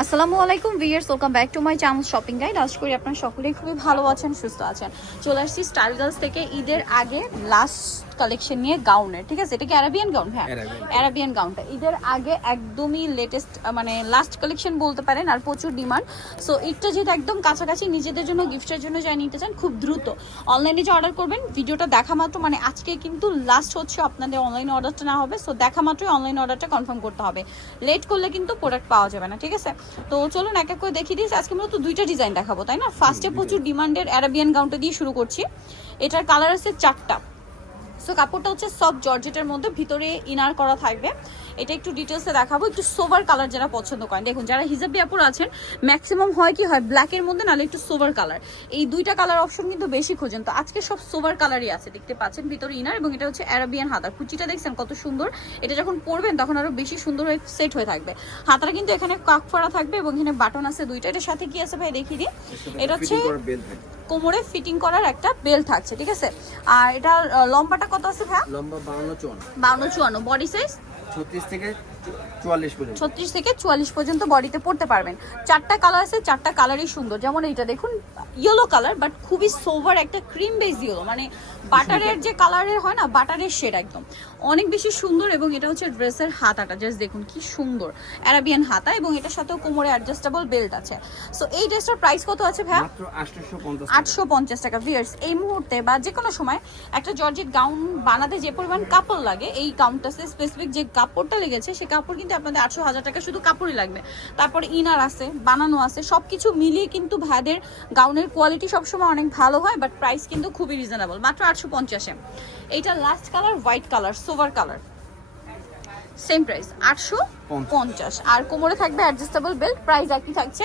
আসসালামু আলাইকুম viewers, welcome back to my channel shopping guide. আশা করি আপনারা সকলেই খুবই ভালো আছেন, সুস্থ আছেন। চলে আসছি স্টাইল গার্লস থেকে ঈদের আগে লাস্ট কালেকশন নিয়ে গাউনের। ঠিক আছে, এটা কি অ্যারাবিয়ান গাউন? হ্যাঁ, অ্যারাবিয়ান গাউনটা ঈদের আগে একদমই লেটেস্ট, মানে লাস্ট কালেকশন বলতে পারেন, আর প্রচুর ডিমান্ড। সো ঈদটা যেহেতু একদম কাছাকাছি, নিজেদের জন্য গিফটের জন্য যাই নিতে চান খুব দ্রুত অনলাইনে যে অর্ডার করবেন, ভিডিওটা দেখা মাত্র, মানে আজকে কিন্তু লাস্ট হচ্ছে আপনাদের অনলাইনে অর্ডারটা না হবে। সো দেখা মাত্রই অনলাইন অর্ডারটা কনফার্ম করতে হবে, লেট করলে কিন্তু প্রোডাক্ট পাওয়া যাবে না। ঠিক আছে, তো চলুন এক এক করে দেখিয়ে দিয়েছি। আজকে মূলত দুইটা ডিজাইন দেখাবো, তাই না? ফার্স্টে প্রচুর ডিমান্ডের অ্যারাবিয়ান গাউনটা দিয়ে শুরু করছি। এটার কালার আছে চারটা। সো কাপড়টা হচ্ছে সফট জর্জেটের মধ্যে, ভিতরে ইনার করা থাকবে। এটা একটু ডিটেলসে দেখাবো। একটু সোভার কালার যারা পছন্দ করেন, দেখুন যারা হিজাবি আপুর আছেন ম্যাক্সিমাম হয় কি হয় ব্ল্যাকের মধ্যে, নাহলে একটু সোভার কালার, এই দুইটা কালার অপশন কিন্তু বেশি খোঁজেন। তো আজকে সব সোভার কালারই আছে, দেখতে পাচ্ছেন ভিতরে ইনার, এবং এটা হচ্ছে অ্যারাবিয়ান হাতা। কুচিটা দেখছেন কত সুন্দর, এটা যখন পরবেন তখন আরো বেশি সুন্দর হয়ে সেট হয়ে থাকবে। হাতাটা কিন্তু এখানে কাক ফড়া থাকবে এবং এখানে বাটন আছে দুইটা। এটার সাথে কি আছে ভাই দেখিয়ে দিই। এটা হচ্ছে কোমরে ফিটিং করার একটা বেল্ট থাকছে। ঠিক আছে, আর এটা লম্বাটা কত আছে ভাই? লম্বা 52-54। বডি সাইজ 36 থেকে 44 পর্যন্ত। 36 থেকে 44 পর্যন্ত বডিতে পড়তে পারবেন। চারটা কালার আছে, চারটা কালারই সুন্দর। যেমন এইটা দেখুন, ইয়েলো কালার, বাট খুবই সোভার একটা ক্রিম বেস ইয়েলো, মানে বাটারের যে কালারের হয় না, বাটারের শেড, একদম অনেক বেশি সুন্দর। এবং এটা হচ্ছে ড্রেসের হাতাটা, জাস্ট দেখুন কি সুন্দর অ্যারাবিয়ান হাতা, এবং এটার সাথেও কোমরে অ্যাডজাস্টেবল বেল্ট আছে। সো এই ড্রেসটার প্রাইস কত আছে ভাই? মাত্র 850 850 টাকা। ভিউয়ার্স, এই মুহূর্তে বা যে কোনো সময় একটা জর্জেট গাউন বানাতে যে পরিমাণ কাপড় লাগে, এই গাউনটাতে স্পেসিফিক যে কাপড়টা লেগেছে, সে কাপড় কিন্তু আপনাদের 800,000 টাকা শুধু কাপড়ই লাগবে। তারপর ইনার আছে, বানানো আছে, সবকিছু মিলিয়ে কিন্তু ভাইদের গাউনের কোয়ালিটি সবসময় অনেক ভালো হয়, বাট প্রাইস কিন্তু খুবই রিজনেবল, মাত্র 850-এ। এইটা last colour white colour, sober colour, same price 850। আর কোমরে থাকবে অ্যাডজাস্টেবল বেল্ট, প্রাইস একই থাকছে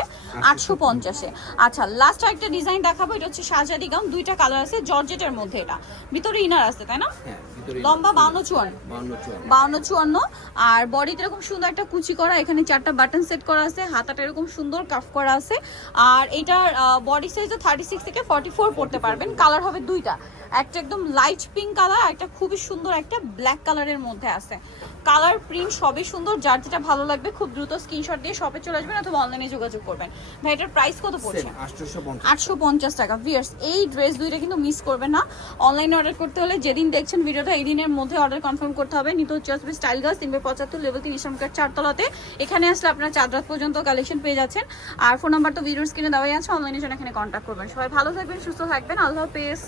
850-এ। আচ্ছা, লাস্ট একটা ডিজাইন দেখাবো। এটা হচ্ছে শাহজাদি গাউন, দুইটা কালার আছে, জর্জেটের মধ্যে। এটা ভিতরে ইনার আছে, তাই না? লম্বা 52-54। আর বডিতে এরকম সুন্দর একটা কুচি করা, এখানে চারটা বাটন সেট করা আছে, হাতাটা এরকম সুন্দর কাফ করা আছে। আর এটার বডি সাইজও 36 থেকে 44 পড়তে পারবেন। কালার হবে দুইটা, একটা একদম লাইট পিঙ্ক কালার, একটা খুবই সুন্দর একটা ব্ল্যাক কালারের মধ্যে আছে। কালার প্রিন্ট সবই সুন্দর, যার যেটা ভালো লাগবে খুব দ্রুত স্ক্রিনশট দিয়ে শপে চলে আসবেন অথবা অনলাইনে যোগাযোগ করবেন। ভাই এটার প্রাইস কত পড়ছে? 850 টাকা। ভিউয়ার্স, এই ড্রেস দুইটা কিন্তু মিস করবেন না। অনলাইনে অর্ডার করতে হলে যেদিন দেখছেন ভিডিওটা, এই দিনের মধ্যে অর্ডার কনফার্ম করতে হবে। নিতে হচ্ছে স্টাইল গার্লস 375 লেভেল 3 ইসলামকার 4 তলাতে। এখানে আসলে আপনারা 4 রাত পর্যন্ত কালেকশন পেয়ে যাচ্ছেন। আর ফোন নাম্বার তো ভিডিওর স্ক্রিনে দেওয়াই আছে, অনলাইনে জন্য এখানে কন্ট্যাক্ট করবেন। সবাই ভালো থাকবেন, সুস্থ থাকবেন, আল্লাহ হাফেজ।